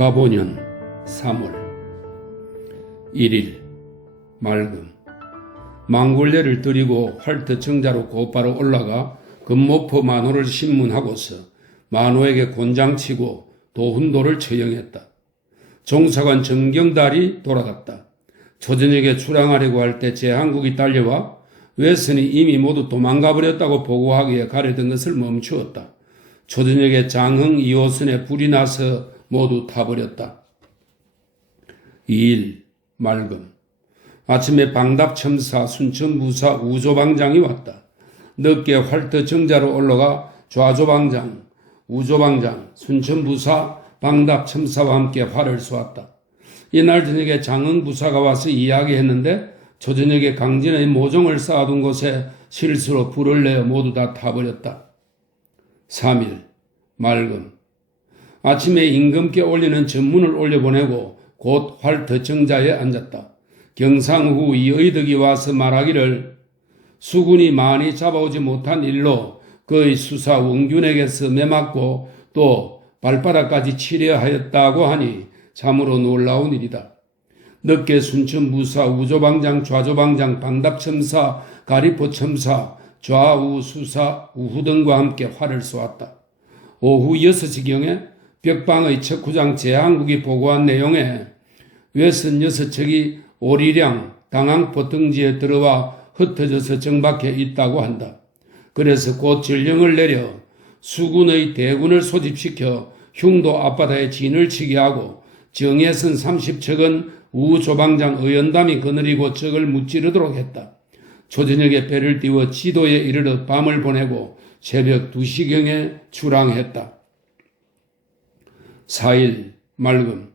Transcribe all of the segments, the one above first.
가보년 3월 1일 맑음. 망골레를 들이고 활터청자로 곧바로 올라가 금모포 만호를 신문하고서 만호에게 곤장치고 도훈도를 처형했다. 종사관 정경달이 돌아갔다. 초저녁에 출항하려고 할 때 제한국이 달려와 외선이 이미 모두 도망가버렸다고 보고하기에 가려던 것을 멈추었다. 초저녁에 장흥 2호선에 불이 나서 모두 타버렸다. 2일 맑음. 아침에 방답첨사 순천부사 우조방장이 왔다. 늦게 활터정자로 올라가 좌조방장, 우조방장, 순천부사 방답첨사와 함께 활을 쏘았다. 이날 저녁에 장흥부사가 와서 이야기했는데 초저녁에 강진의 모종을 쌓아둔 곳에 실수로 불을 내어 모두 다 타버렸다. 3일 맑음. 아침에 임금께 올리는 전문을 올려보내고 곧 활터정자에 앉았다. 경상 후 이의덕이 와서 말하기를 수군이 많이 잡아오지 못한 일로 그의 수사 원균에게서 매맞고 또 발바닥까지 치려 하였다고 하니 참으로 놀라운 일이다. 늦게 순천부사 우조방장, 좌조방장, 방답첨사, 가리포첨사, 좌우수사, 우후 등과 함께 활을 쏘았다. 오후 6시경에 벽방의 척후장 제한국이 보고한 내용에 외선 6척이 오리량 당항포 등지에 들어와 흩어져서 정박해 있다고 한다. 그래서 곧 전령을 내려 수군의 대군을 소집시켜 흉도 앞바다에 진을 치게 하고 정예선 30척은 우조방장 의연담이 거느리고 적을 무찌르도록 했다. 초저녁에 배를 띄워 지도에 이르러 밤을 보내고 새벽 2시경에 출항했다. 4일 맑음.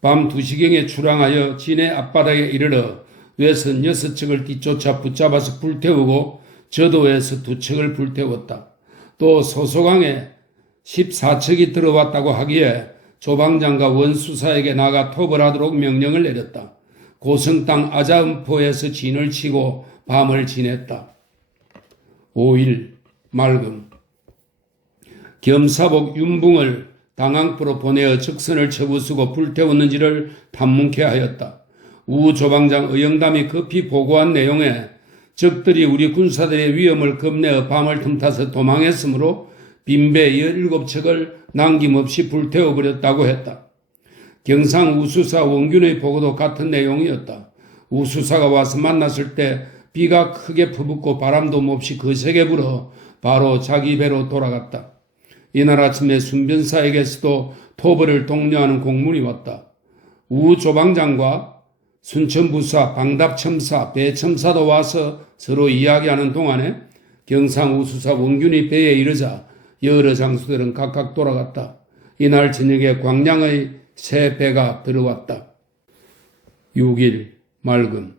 밤 2시경에 출항하여 진해 앞바다에 이르러 외선 6척을 뒤쫓아 붙잡아서 불태우고 저도에서 2척을 불태웠다. 또 소소강에 14척이 들어왔다고 하기에 조방장과 원수사에게 나가 토벌하도록 명령을 내렸다. 고성 땅 아자음포에서 진을 치고 밤을 지냈다. 5일 맑음. 겸사복 윤붕을 당항포로 보내어 적선을 쳐부수고 불태웠는지를 탐문케 하였다. 우조방장 의영담이 급히 보고한 내용에 적들이 우리 군사들의 위험을 겁내어 밤을 틈타서 도망했으므로 빈배 17척을 남김없이 불태워버렸다고 했다. 경상 우수사 원균의 보고도 같은 내용이었다. 우수사가 와서 만났을 때 비가 크게 퍼붓고 바람도 몹시 거세게 불어 바로 자기 배로 돌아갔다. 이날 아침에 순변사에게서도 토벌을 독려하는 공문이 왔다. 우조방장과 순천부사, 방답첨사, 배첨사도 와서 서로 이야기하는 동안에 경상우수사 원균이 배에 이르자 여러 장수들은 각각 돌아갔다. 이날 저녁에 광량의 새 배가 들어왔다. 6일 맑음.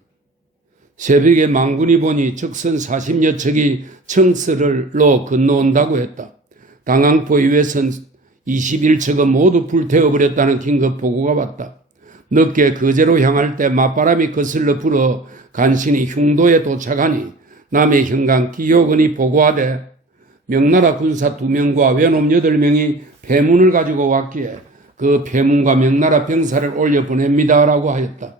새벽에 망군이 보니 적선 40여 척이 청설을로 건너온다고 했다. 당항포 이외선 21척은 모두 불태워버렸다는 긴급 보고가 왔다. 늦게 거제로 향할 때 맞바람이 거슬러 불어 간신히 흉도에 도착하니 남해 현강 기효근이 보고하되 명나라 군사 2명과 외놈 8명이 폐문을 가지고 왔기에 그 폐문과 명나라 병사를 올려 보냅니다라고 하였다.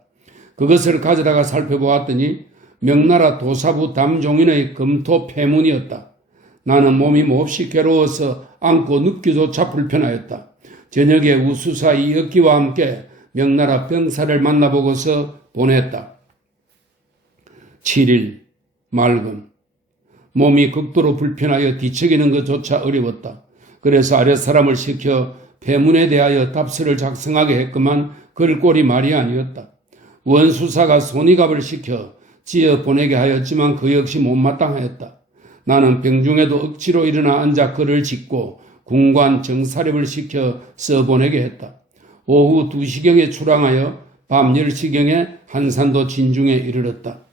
그것을 가져다가 살펴보았더니 명나라 도사부 담종인의 검토 폐문이었다. 나는 몸이 몹시 괴로워서 안고 눕기조차 불편하였다. 저녁에 우수사 이억기와 함께 명나라 병사를 만나보고서 보냈다. 7일 맑음. 몸이 극도로 불편하여 뒤척이는 것조차 어려웠다. 그래서 아랫사람을 시켜 폐문에 대하여 답서를 작성하게 했건만 글 꼴이 말이 아니었다. 원수사가 손이갑을 시켜 지어 보내게 하였지만 그 역시 못마땅하였다. 나는 병중에도 억지로 일어나 앉아 글을 짓고 군관 정사렵을 시켜 써보내게 했다. 오후 2시경에 출항하여 밤 10시경에 한산도 진중에 이르렀다.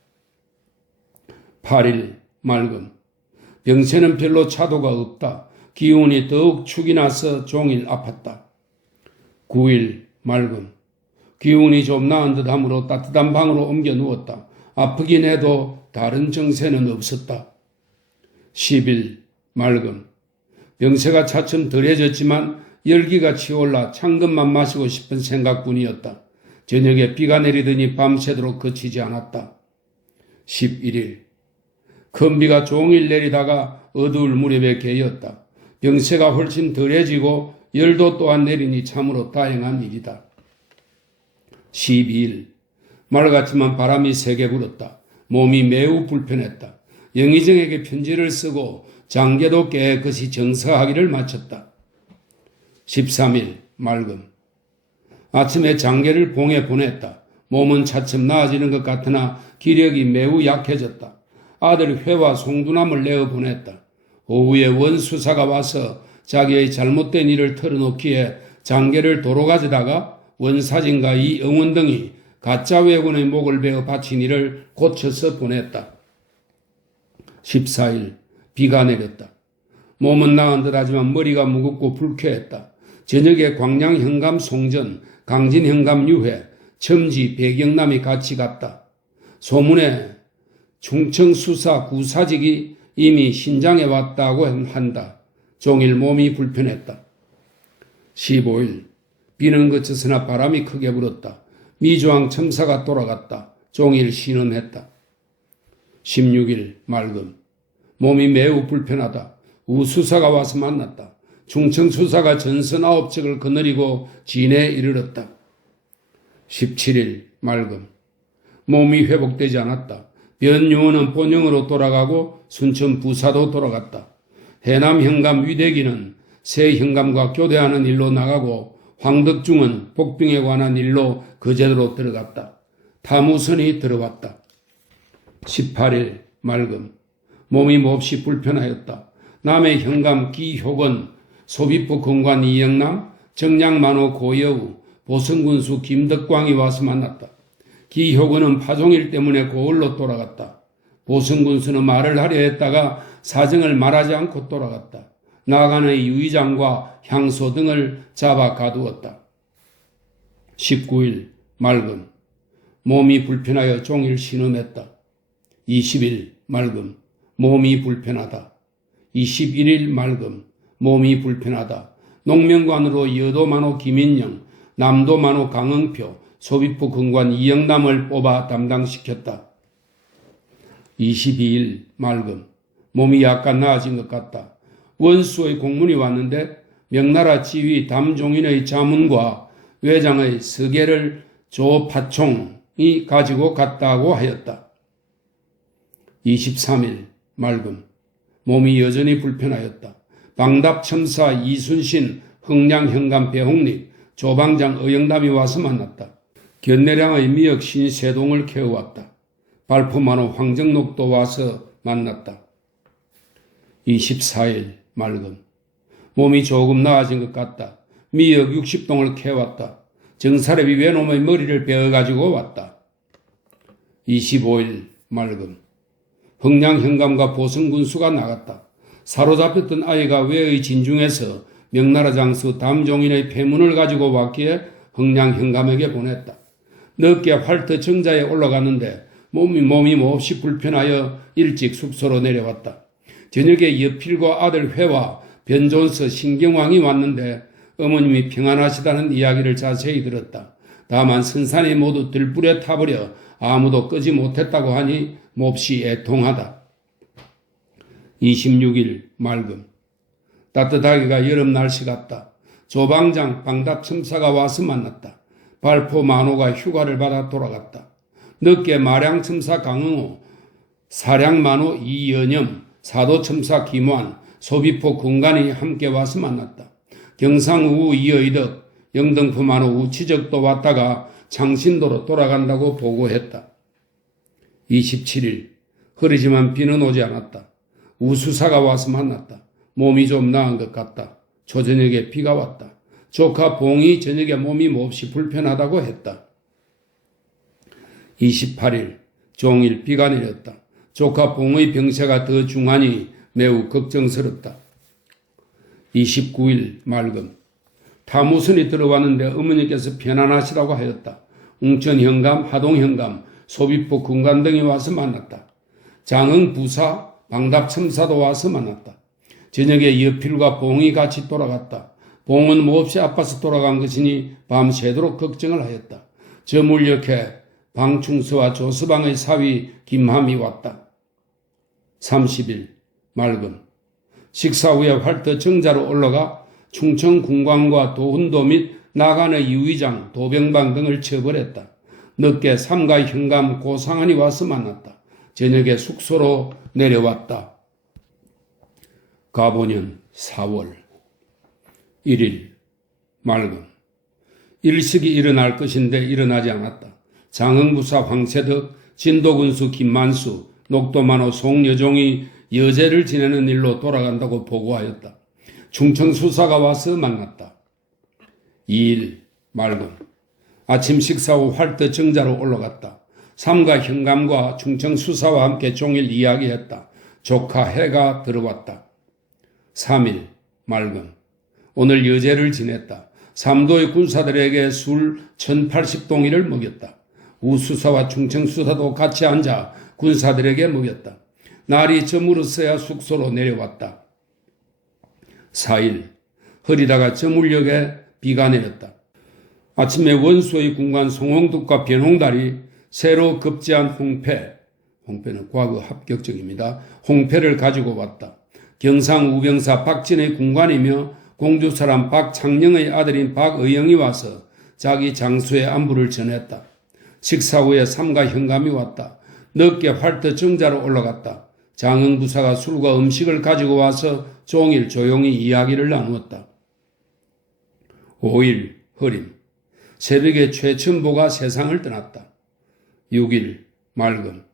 8일 맑음. 병세는 별로 차도가 없다. 기운이 더욱 축이 나서 종일 아팠다. 9일 맑음. 기운이 좀 나은 듯하므로 따뜻한 방으로 옮겨 누웠다. 아프긴 해도 다른 정세는 없었다. 10일 맑음. 병세가 차츰 덜해졌지만 열기가 치올라 창금만 마시고 싶은 생각뿐이었다. 저녁에 비가 내리더니 밤새도록 그치지 않았다. 11일 큰 비가 종일 내리다가 어두울 무렵에 개였다. 병세가 훨씬 덜해지고 열도 또한 내리니 참으로 다행한 일이다. 12일 맑았지만 바람이 세게 불었다. 몸이 매우 불편했다. 영의정에게 편지를 쓰고 장계도 깨끗이 정서하기를 마쳤다. 13일 맑음 아침에 장계를 봉에 보냈다. 몸은 차츰 나아지는 것 같으나 기력이 매우 약해졌다. 아들 회와 송두남을 내어 보냈다. 오후에 원수사가 와서 자기의 잘못된 일을 털어놓기에 장계를 도로 가져다가 원사진과 이응원 등이 가짜 외군의 목을 베어 바친 일을 고쳐서 보냈다. 14일 비가 내렸다. 몸은 나은 듯하지만 머리가 무겁고 불쾌했다. 저녁에 광양 현감 송전, 강진 현감 유회, 첨지 배경남이 같이 갔다. 소문에 충청 수사 구사직이 이미 신장에 왔다고 한다. 종일 몸이 불편했다. 15일 비는 그쳤으나 바람이 크게 불었다. 미주왕 첨사가 돌아갔다. 종일 신음했다. 16일 맑음 몸이 매우 불편하다. 우수사가 와서 만났다. 충청수사가 전선 9척을 거느리고 진해에 이르렀다. 17일 맑음 몸이 회복되지 않았다. 변유원은 본영으로 돌아가고 순천 부사도 돌아갔다. 해남 현감 위대기는 새 현감과 교대하는 일로 나가고 황덕중은 복병에 관한 일로 거제도로 들어갔다. 타무선이 들어왔다. 18일 맑음 몸이 몹시 불편하였다. 남해 현감 기효건, 소비부 공관 이영남, 정량만호 고여우, 보성군수 김덕광이 와서 만났다. 기효건은 파종일 때문에 고을로 돌아갔다. 보성군수는 말을 하려 했다가 사정을 말하지 않고 돌아갔다. 나간의 유의장과 향소 등을 잡아 가두었다. 19일 맑음 몸이 불편하여 종일 신음했다. 20일 맑음 몸이 불편하다. 21일 맑음 몸이 불편하다. 농명관으로 여도만호 김인영, 남도만호 강흥표, 소비부 근관 이영남을 뽑아 담당시켰다. 22일 맑음 몸이 약간 나아진 것 같다. 원수의 공문이 왔는데 명나라 지휘 담종인의 자문과 외장의 서계를 조파총이 가지고 갔다고 하였다. 23일 맑음 몸이 여전히 불편하였다. 방답첨사 이순신, 흥량현감 배홍립, 조방장 의영담이 와서 만났다. 견내량의 미역 신세동을 캐어왔다. 발포만호 황정록도 와서 만났다. 24일 맑음 몸이 조금 나아진 것 같다. 미역 60동을 캐왔다. 정사렙이 외놈의 머리를 베어가지고 왔다. 25일 맑음 흥량현감과 보성군수가 나갔다. 사로잡혔던 아이가 외의 진중에서 명나라 장수 담종인의 폐문을 가지고 왔기에 흥량현감에게 보냈다. 늦게 활터 정자에 올라갔는데 몸이 몹시 불편하여 일찍 숙소로 내려왔다. 저녁에 여필과 아들 회와 변존서 신경왕이 왔는데 어머님이 평안하시다는 이야기를 자세히 들었다. 다만 선산이 모두 들불에 타버려 아무도 끄지 못했다고 하니 몹시 애통하다. 26일 맑음 따뜻하기가 여름 날씨 같다. 조방장 방답첨사가 와서 만났다. 발포 만호가 휴가를 받아 돌아갔다. 늦게 마량첨사 강흥호, 사량만호 이연염, 사도첨사 김환, 소비포 군관이 함께 와서 만났다. 경상우 이의덕, 영등포 만호 우치적도 왔다가 창신도로 돌아간다고 보고했다. 27일 흐리지만 비는 오지 않았다. 우수사가 와서 만났다. 몸이 좀 나은 것 같다. 초저녁에 비가 왔다. 조카 봉이 저녁에 몸이 몹시 불편하다고 했다. 28일 종일 비가 내렸다. 조카 봉의 병세가 더 중하니 매우 걱정스럽다. 29일 맑음 타무선이 들어왔는데 어머니께서 편안하시다고 하였다. 웅천현감, 하동현감, 소비포 군관 등이 와서 만났다. 장흥부사, 방답첨사도 와서 만났다. 저녁에 여필과 봉이 같이 돌아갔다. 봉은 몹시 아파서 돌아간 것이니 밤새도록 걱정을 하였다. 저 물녘에 방충서와 조서방의 사위 김함이 왔다. 30일 맑음. 식사 후에 활터 정자로 올라가 충청 군관과 도훈도 및 나간의 유의장, 도병방 등을 처벌했다. 늦게 삼가 현감 고상한이 와서 만났다. 저녁에 숙소로 내려왔다. 가보년 4월 1일 맑음. 일식이 일어날 것인데 일어나지 않았다. 장흥부사 황세덕, 진도군수 김만수, 녹도만호 송여종이 여제를 지내는 일로 돌아간다고 보고하였다. 충청수사가 와서 만났다. 2일 맑음. 아침 식사 후 활터 정자로 올라갔다. 삼가 현감과 충청수사와 함께 종일 이야기했다. 조카 해가 들어왔다. 3일 맑음. 오늘 여제를 지냈다. 삼도의 군사들에게 술 1080동이를 먹였다. 우수사와 충청수사도 같이 앉아 군사들에게 먹였다. 날이 저물었어야 숙소로 내려왔다. 4일 흐리다가 저물녘에 비가 내렸다. 아침에 원수의 군관 송홍득과 변홍달이 새로 급제한 홍패는 과거 합격적입니다. 홍패를 가지고 왔다. 경상 우병사 박진의 군관이며 공주사람 박창령의 아들인 박의영이 와서 자기 장수의 안부를 전했다. 식사 후에 삼가 현감이 왔다. 늦게 활터 정자로 올라갔다. 장흥부사가 술과 음식을 가지고 와서 종일 조용히 이야기를 나누었다. 5일 흐림. 새벽에 최천보가 세상을 떠났다. 6일 맑음.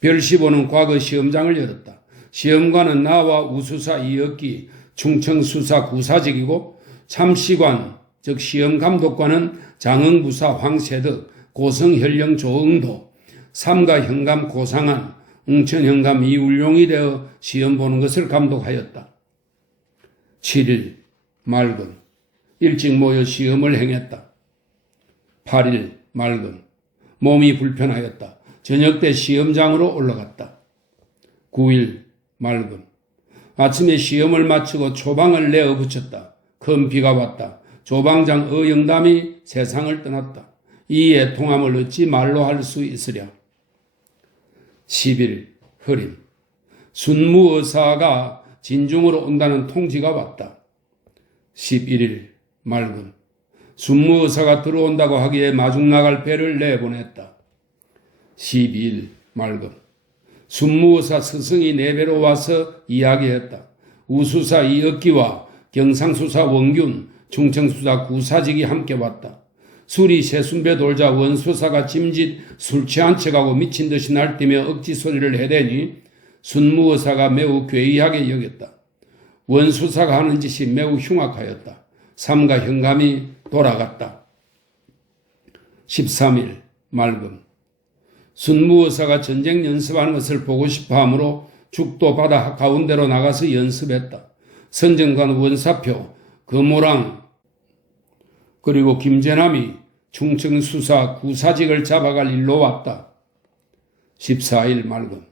별시보는 과거 시험장을 열었다. 시험관은 나와 우수사 이억기, 충청수사 구사직이고 참시관 즉 시험감독관은 장흥부사 황세덕, 고성현령 조응도, 삼가 현감 고상한, 웅천현감 이울용이 되어 시험 보는 것을 감독하였다. 7일 맑음. 일찍 모여 시험을 행했다. 8일 맑음. 몸이 불편하였다. 저녁 때 시험장으로 올라갔다. 9일 맑음. 아침에 시험을 마치고 초방을 내어 붙였다. 큰 비가 왔다. 조방장 어영담이 세상을 떠났다. 이 애통함을 어찌 말로 할 수 있으랴. 10일 흐림. 순무의사가 진중으로 온다는 통지가 왔다. 11일 맑음. 순무의사가 들어온다고 하기에 마중 나갈 배를 내보냈다. 12일 맑음. 순무의사 스승이 내배로 와서 이야기했다. 우수사 이억기와 경상수사 원균, 충청수사 구사직이 함께 왔다. 술이 새순배 돌자 원수사가 짐짓 술 취한 척하고 미친 듯이 날뛰며 억지 소리를 해대니 순무의사가 매우 괴이하게 여겼다. 원수사가 하는 짓이 매우 흉악하였다. 삼가 현감이 돌아갔다. 13일 맑음. 순무의사가 전쟁 연습하는 것을 보고 싶어 하므로 죽도 바다 가운데로 나가서 연습했다. 선정관 원사표, 금호랑 그리고 김재남이 충청수사 구사직을 잡아갈 일로 왔다. 14일 맑음.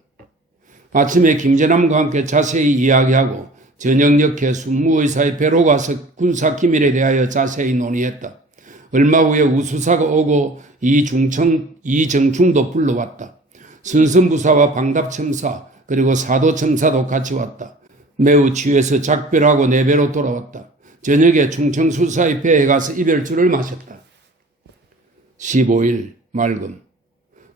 아침에 김재남과 함께 자세히 이야기하고 저녁녘에 순무의사의 배로 가서 군사기밀에 대하여 자세히 논의했다. 얼마 후에 우수사가 오고 이정충도 불러왔다. 순선부사와 방답첨사 그리고 사도첨사도 같이 왔다. 매우 취해서 작별하고 내배로 돌아왔다. 저녁에 충청수사의 배에 가서 이별주를 마셨다. 15일 맑음.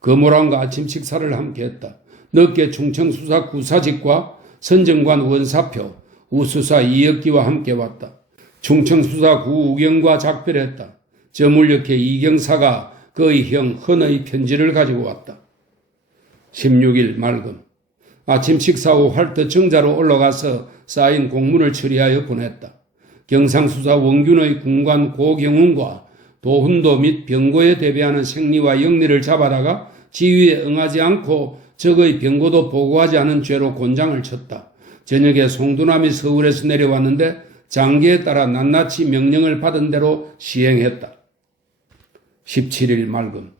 금호랑과 아침 식사를 함께 했다. 늦게 충청수사 구사직과 선정관 원사표, 우수사 이억기와 함께 왔다. 충청수사 구우경과 작별했다. 저물녘에 이경사가 그의 형 헌의 편지를 가지고 왔다. 16일 맑음. 아침 식사 후 활터 정자로 올라가서 쌓인 공문을 처리하여 보냈다. 경상수사 원균의 군관 고경훈과 도훈도 및 병고에 대비하는 생리와 영리를 잡아다가 지휘에 응하지 않고 적의 병고도 보고하지 않은 죄로 곤장을 쳤다. 저녁에 송두남이 서울에서 내려왔는데 장기에 따라 낱낱이 명령을 받은 대로 시행했다. 17일 맑음.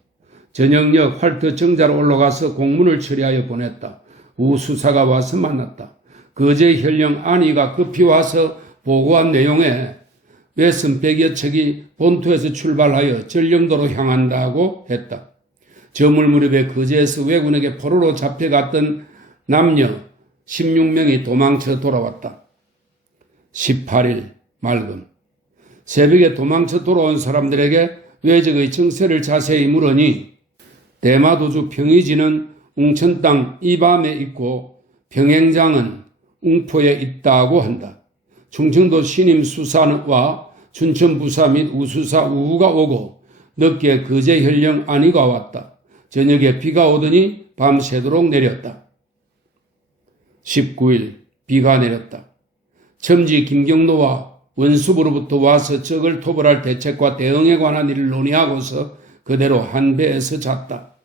저녁녘 활터 정자로 올라가서 공문을 처리하여 보냈다. 우수사가 와서 만났다. 거제 현령 안이가 급히 와서 보고한 내용에 웨슨 100여 척이 본토에서 출발하여 전령도로 향한다고 했다. 저물 무렵에 거제에서 왜군에게 포로로 잡혀갔던 남녀 16명이 도망쳐 돌아왔다. 18일 맑음. 새벽에 도망쳐 돌아온 사람들에게 왜적의 정세를 자세히 물으니 대마도주 평의지는 웅천 땅 이밤에 있고 평행장은 웅포에 있다고 한다. 충청도 신임 수사와 춘천 부사 및 우수사 우후가 오고 늦게 거제 현령 안위가 왔다. 저녁에 비가 오더니 밤새도록 내렸다. 19일 비가 내렸다. 첨지 김경로와 원수부로부터 와서 적을 토벌할 대책과 대응에 관한 일을 논의하고서 그대로 한 배에서 잤다.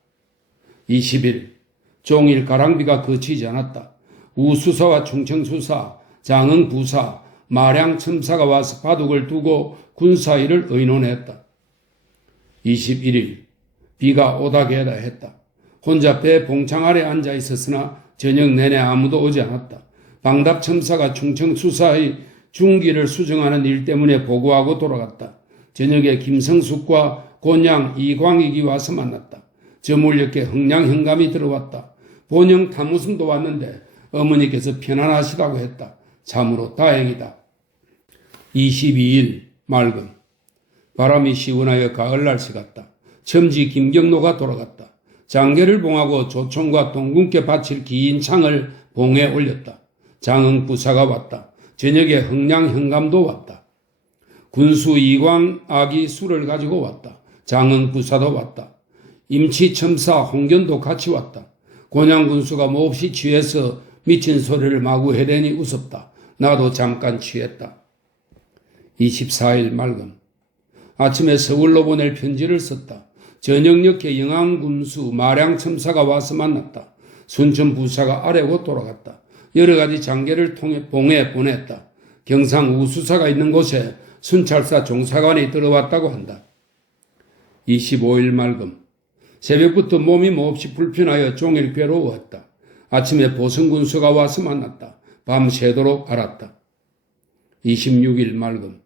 20일 종일 가랑비가 그치지 않았다. 우수사와 충청수사, 장흥부사, 마량첨사가 와서 바둑을 두고 군사일을 의논했다. 21일 비가 오다 개다 했다. 혼자 배 봉창 아래 앉아 있었으나 저녁 내내 아무도 오지 않았다. 방답첨사가 충청수사의 중기를 수정하는 일 때문에 보고하고 돌아갔다. 저녁에 김성숙과 곤양 이광익이 와서 만났다. 저물녘에 흥량현감이 들어왔다. 본영 탐무승도 왔는데 어머니께서 편안하시다고 했다. 참으로 다행이다. 22일 맑음. 바람이 시원하여 가을날씨 같다. 첨지 김경로가 돌아갔다. 장계를 봉하고 조총과 동군께 바칠 긴 창을 봉에 올렸다. 장흥부사가 왔다. 저녁에 흥량현감도 왔다. 군수 이광악이 술을 가지고 왔다. 장흥부사도 왔다. 임치첨사 홍견도 같이 왔다. 곤양군수가 몹시 취해서 미친 소리를 마구 해대니 웃었다. 나도 잠깐 취했다. 24일 맑음. 아침에 서울로 보낼 편지를 썼다. 저녁녘에 영암군수 마량첨사가 와서 만났다. 순천부사가 아래고 돌아갔다. 여러 가지 장계를 통해 봉에 보냈다. 경상 우수사가 있는 곳에 순찰사 종사관이 들어왔다고 한다. 25일 맑음. 새벽부터 몸이 몹시 불편하여 종일 괴로워했다. 아침에 보성군수가 와서 만났다. 밤새도록 앓았다. 26일 맑음.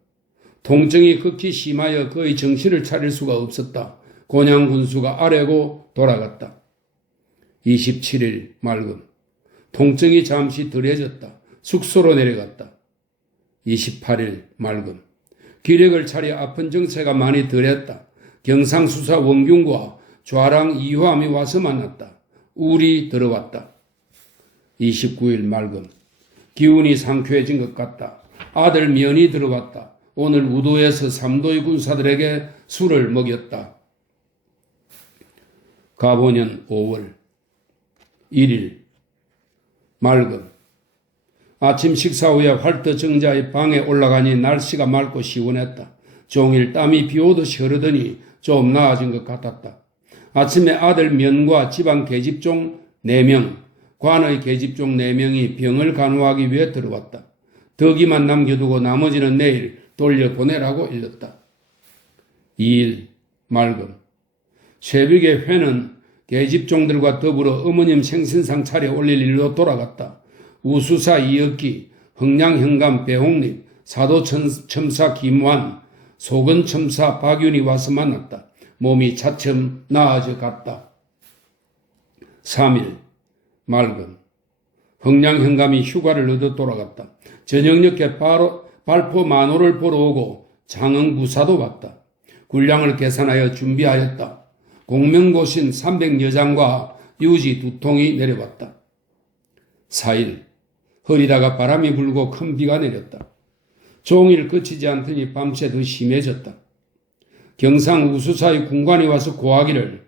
통증이 극히 심하여 거의 정신을 차릴 수가 없었다. 곤양군수가 아래고 돌아갔다. 27일 맑음. 통증이 잠시 덜해졌다. 숙소로 내려갔다. 28일 맑음. 기력을 차려 아픈 정체가 많이 덜했다. 경상수사 원균과 좌랑 이화함이 와서 만났다. 울이 들어왔다. 29일 맑음. 기운이 상쾌해진 것 같다. 아들 면이 들어왔다. 오늘 우도에서 삼도의 군사들에게 술을 먹였다. 가보년 5월 1일 맑음. 아침 식사 후에 활터 정자의 방에 올라가니 날씨가 맑고 시원했다. 종일 땀이 비오듯이 흐르더니 좀 나아진 것 같았다. 아침에 아들 면과 집안 계집종 4명, 관의 계집종 4명이 병을 간호하기 위해 들어왔다. 덕이만 남겨두고 나머지는 내일 돌려보내라고 일렀다. 2일 맑음. 새벽에 회는 계집종들과 더불어 어머님 생신상 차려 올릴 일로 돌아갔다. 우수사 이억기, 흥량현감 배홍립, 사도첨사 김완, 소근첨사 박윤이 와서 만났다. 몸이 차츰 나아져 갔다. 3일 맑음. 흥량현감이 휴가를 얻어 돌아갔다. 저녁녘에 발포 만호를 보러 오고 장흥부사도 왔다. 군량을 계산하여 준비하였다. 공명고신 300여장과 유지 2통이 내려왔다. 4일 흐리다가 바람이 불고 큰 비가 내렸다. 종일 그치지 않더니 밤새 더 심해졌다. 경상 우수사의 군관이 와서 고하기를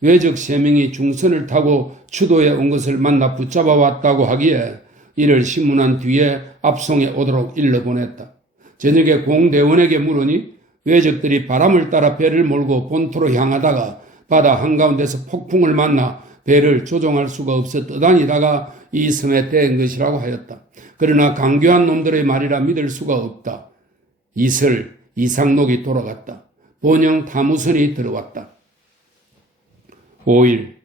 외적 3명이 중선을 타고 추도에 온 것을 만나 붙잡아 왔다고 하기에 이를 신문한 뒤에 압송에 오도록 일러보냈다. 저녁에 공대원에게 물으니 외적들이 바람을 따라 배를 몰고 본토로 향하다가 바다 한가운데서 폭풍을 만나 배를 조종할 수가 없어 떠다니다가 이 섬에 떼인 것이라고 하였다. 그러나 강교한 놈들의 말이라 믿을 수가 없다. 이슬 이상록이 돌아갔다. 본영 타무선이 들어왔다. 5일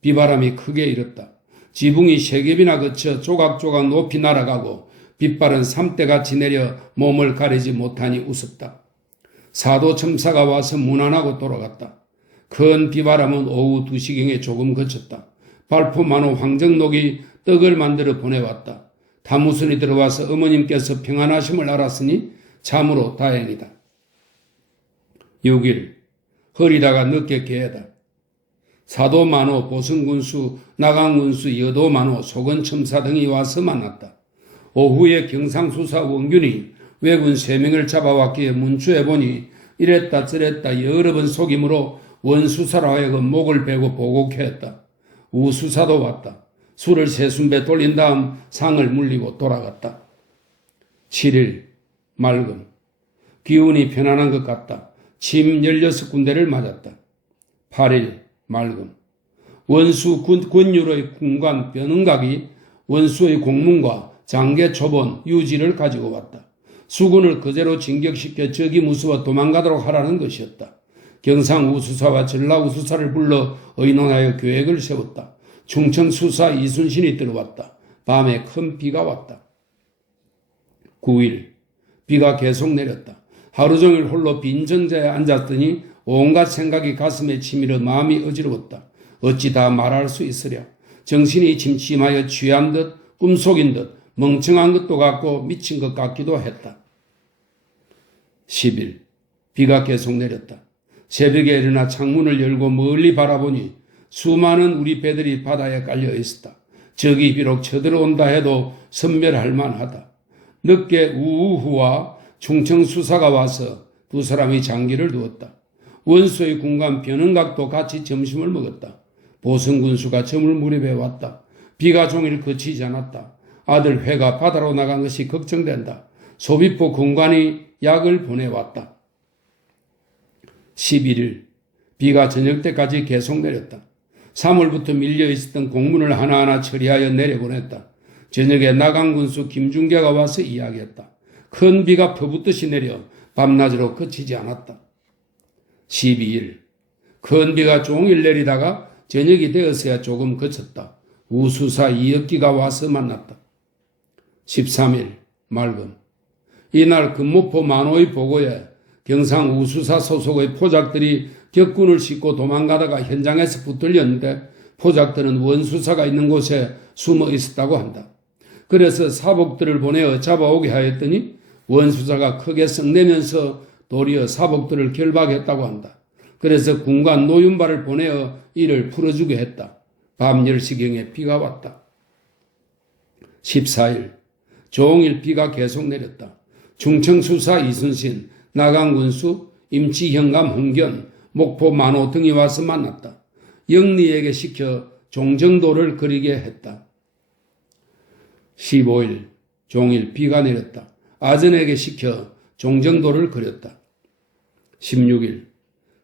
비바람이 크게 일었다. 지붕이 3겹이나 거쳐 조각조각 높이 날아가고 빗발은 삼대같이 내려 몸을 가리지 못하니 우습다. 사도 첨사가 와서 무난하고 돌아갔다. 큰 비바람은 오후 2시경에 조금 그쳤다. 발포만호 황정록이 떡을 만들어 보내왔다. 다무선이 들어와서 어머님께서 평안하심을 알았으니 참으로 다행이다. 6일 허리다가 늦게 개다. 사도만호, 보승군수, 나강군수, 여도만호, 소건첨사 등이 와서 만났다. 오후에 경상수사 원균이 왜군 3명을 잡아왔기에 문추해보니 이랬다 저랬다 여러 번 속임으로 원수사로 하여금 목을 베고 보고케 했다. 우수사도 왔다. 술을 3순배 돌린 다음 상을 물리고 돌아갔다. 7일 맑음. 기운이 편안한 것 같다. 침 16군데를 맞았다. 8일 맑음. 원수 권율의 군관 변은각이 원수의 공문과 장계 초본 유지를 가지고 왔다. 수군을 그대로 진격시켜 적이 무서워 도망가도록 하라는 것이었다. 경상우수사와 전라우수사를 불러 의논하여 계획을 세웠다. 충청수사 이순신이 들어왔다. 밤에 큰 비가 왔다. 9일 비가 계속 내렸다. 하루 종일 홀로 빈 정자에 앉았더니 온갖 생각이 가슴에 치밀어 마음이 어지러웠다. 어찌 다 말할 수 있으랴. 정신이 침침하여 취한 듯 꿈속인 듯 멍청한 것도 같고 미친 것 같기도 했다. 10일 비가 계속 내렸다. 새벽에 일어나 창문을 열고 멀리 바라보니 수많은 우리 배들이 바다에 깔려 있었다. 적이 비록 쳐들어온다 해도 선멸할 만하다. 늦게 우우후와 충청수사가 와서 두 사람이 장기를 두었다. 원수의 군관 변은각도 같이 점심을 먹었다. 보성군수가 점을 무렵에 왔다. 비가 종일 그치지 않았다. 아들 회가 바다로 나간 것이 걱정된다. 소비포 군관이 약을 보내왔다. 11일 비가 저녁 때까지 계속 내렸다. 3월부터 밀려있었던 공문을 하나하나 처리하여 내려보냈다. 저녁에 나강군수 김중계가 와서 이야기했다. 큰 비가 퍼붓듯이 내려 밤낮으로 그치지 않았다. 12일 큰 비가 종일 내리다가 저녁이 되었어야 조금 그쳤다. 우수사 이혁기가 와서 만났다. 13일 맑음. 이날 금모포 만호의 보고에 경상 우수사 소속의 포작들이 격군을 싣고 도망가다가 현장에서 붙들렸는데 포작들은 원수사가 있는 곳에 숨어 있었다고 한다. 그래서 사복들을 보내어 잡아오게 하였더니 원수사가 크게 성내면서 도리어 사복들을 결박했다고 한다. 그래서 군관 노윤발을 보내어 이를 풀어주게 했다. 밤 10시경에 비가 왔다. 14일 종일 비가 계속 내렸다. 충청수사 이순신, 나강군수, 임치현감 홍견, 목포 만호 등이 와서 만났다. 영리에게 시켜 종정도를 그리게 했다. 15일 종일 비가 내렸다. 아전에게 시켜 종정도를 그렸다. 16일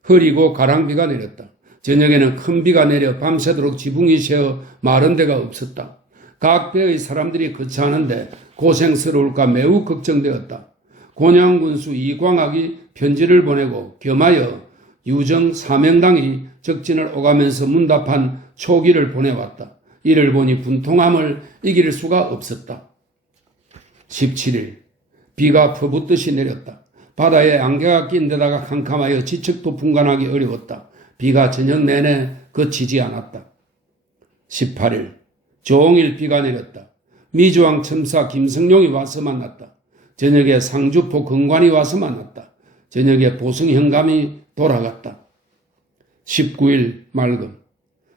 흐리고 가랑비가 내렸다. 저녁에는 큰 비가 내려 밤새도록 지붕이 새어 마른 데가 없었다. 각 배의 사람들이 거처하는데 고생스러울까 매우 걱정되었다. 곤양군수 이광학이 편지를 보내고 겸하여 유정 사명당이 적진을 오가면서 문답한 초기를 보내왔다. 이를 보니 분통함을 이길 수가 없었다. 17일 비가 퍼붓듯이 내렸다. 바다에 안개가 낀 데다가 캄캄하여 지척도 분간하기 어려웠다. 비가 저녁 내내 그치지 않았다. 18일 종일 비가 내렸다. 미주왕 첨사 김성룡이 와서 만났다. 저녁에 상주포 근관이 와서 만났다. 저녁에 보승현감이 돌아갔다. 19일 맑음.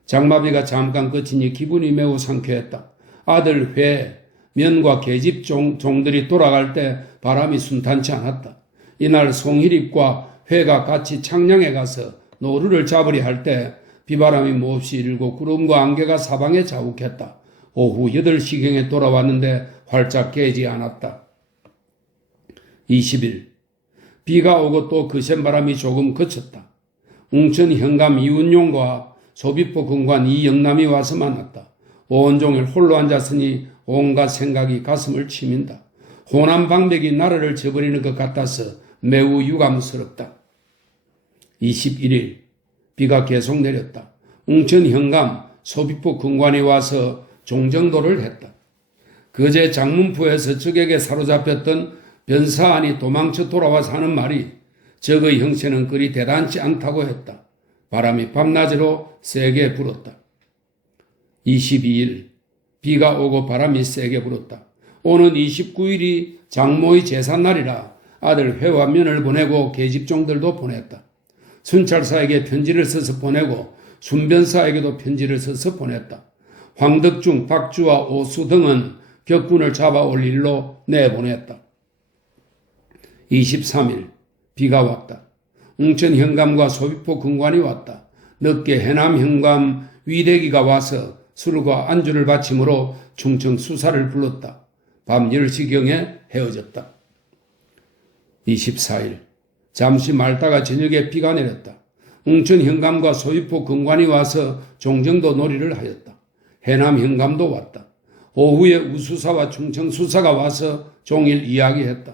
장마비가 잠깐 그치니 기분이 매우 상쾌했다. 아들 회, 면과 계집 종들이 돌아갈 때 바람이 순탄치 않았다. 이날 송일입과 회가 같이 창량에 가서 노루를 잡으려 할 때 비바람이 몹시 일고 구름과 안개가 사방에 자욱했다. 오후 8시경에 돌아왔는데 활짝 깨지 않았다. 20일 비가 오고 또 거센 바람이 조금 그쳤다. 웅천 현감 이운용과 소비포 근관 이영남이 와서 만났다. 온종일 홀로 앉았으니 온갖 생각이 가슴을 치민다. 호남 방백이 나라를 저버리는 것 같아서 매우 유감스럽다. 21일 비가 계속 내렸다. 웅천 현감 소비포 근관이 와서 종정도를 했다. 거제 장문포에서 적에게 사로잡혔던 변사안이 도망쳐 돌아와서 하는 말이 적의 형체는 그리 대단치 않다고 했다. 바람이 밤낮으로 세게 불었다. 22일 비가 오고 바람이 세게 불었다. 오는 29일이 장모의 제삿날이라 아들 회와 면을 보내고 계집종들도 보냈다. 순찰사에게 편지를 써서 보내고 순변사에게도 편지를 써서 보냈다. 황덕중, 박주와 오수 등은 격군을 잡아올 일로 내보냈다. 23일 비가 왔다. 웅천 현감과 소비포 군관이 왔다. 늦게 해남 현감 위대기가 와서 술과 안주를 바치므로 충청 수사를 불렀다. 밤 10시경에 헤어졌다. 24일 잠시 말다가 저녁에 비가 내렸다. 웅천 현감과 소위포 군관이 와서 종정도 놀이를 하였다. 해남 현감도 왔다. 오후에 우수사와 충청수사가 와서 종일 이야기했다.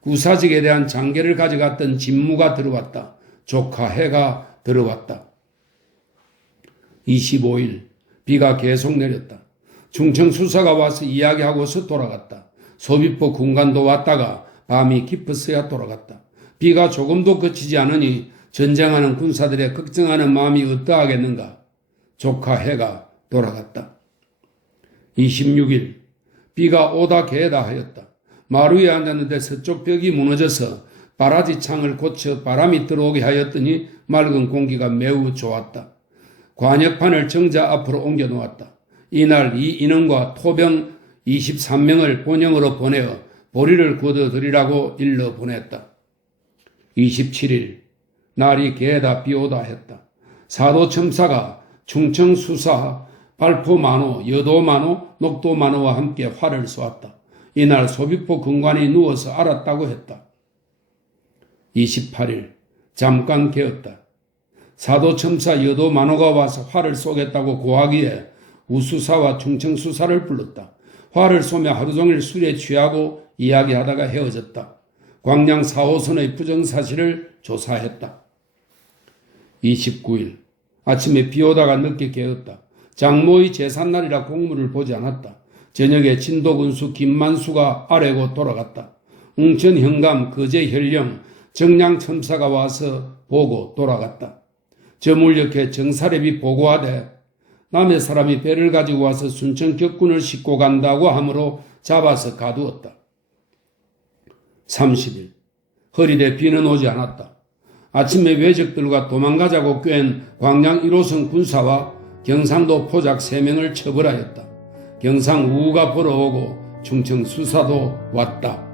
구사직에 대한 장계를 가져갔던 진무가 들어왔다. 조카 해가 들어왔다. 25일 비가 계속 내렸다. 충청수사가 와서 이야기하고서 돌아갔다. 소비포 군관도 왔다가 밤이 깊었어야 돌아갔다. 비가 조금도 그치지 않으니 전쟁하는 군사들의 걱정하는 마음이 어떠하겠는가. 조카 해가 돌아갔다. 26일 비가 오다 개다 하였다. 마루 위에 앉았는데 서쪽 벽이 무너져서 바라지 창을 고쳐 바람이 들어오게 하였더니 맑은 공기가 매우 좋았다. 관역판을 정자 앞으로 옮겨 놓았다. 이날 이 인원과 토병 23명을 본영으로 보내어 보리를 걷어들이라고 일러 보냈다. 27일 날이 개다 비오다 했다. 사도첨사가 충청수사, 발포만호, 여도만호, 녹도만호와 함께 활을 쏘았다. 이날 소비포 군관이 누워서 알았다고 했다. 28일 잠깐 개었다. 사도첨사 여도만호가 와서 활을 쏘겠다고 고하기에 우수사와 충청수사를 불렀다. 활을 쏘며 하루 종일 술에 취하고 이야기하다가 헤어졌다. 광양 4호선의 부정사실을 조사했다. 29일 아침에 비오다가 늦게 깨었다. 장모의 제삿날이라 공물을 보지 않았다. 저녁에 진도군수 김만수가 아래고 돌아갔다. 웅천 현감, 거제 현령, 정량첨사가 와서 보고 돌아갔다. 저물녘에 정사렙이 보고하되 남의 사람이 배를 가지고 와서 순천 격군을 싣고 간다고 하므로 잡아서 가두었다. 30일 허리대 비는 오지 않았다. 아침에 외적들과 도망가자고 꿰은 광양 1호선 군사와 경상도 포작 3명을 처벌하였다. 경상 우가 벌어오고 충청 수사도 왔다.